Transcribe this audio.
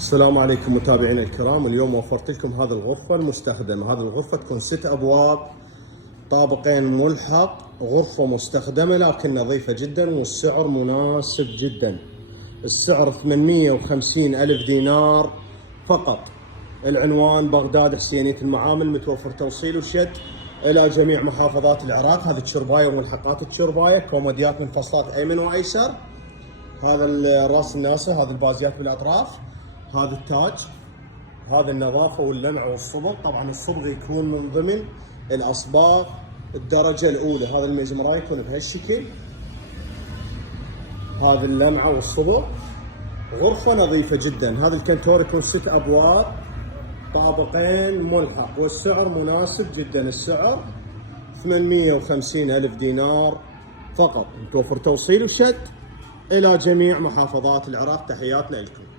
السلام عليكم متابعينا الكرام. اليوم وفرت لكم هذه الغرفة المستخدمة. هذه الغرفة تكون 6 أبواب، طابقين ملحق، غرفة مستخدمة لكن نظيفة جدا والسعر مناسب جدا. السعر 850 ألف دينار فقط. العنوان بغداد حسينية المعامل، متوفر توصيل وشد إلى جميع محافظات العراق. هذه الشرباية وملحقات الشرباية، كوموديات من فصلات أيمن وأيسر. هذا الراس الناسة، هذه البازيات بالاطراف، هذا التاج، هذا النظافه واللمع والصبغ. طبعا الصبغ يكون من ضمن الاصباغ الدرجه الاولى. هذا المجمراي يكون بهالشكل، هذا اللمعه والصبغ. غرفه نظيفه جدا. هذا الكنتور يكون 6 ابواب، طابقين ملحق، والسعر مناسب جدا. السعر 850 ألف دينار فقط. متوفر توصيل وشد إلى جميع محافظات العراق. تحياتنا لكم.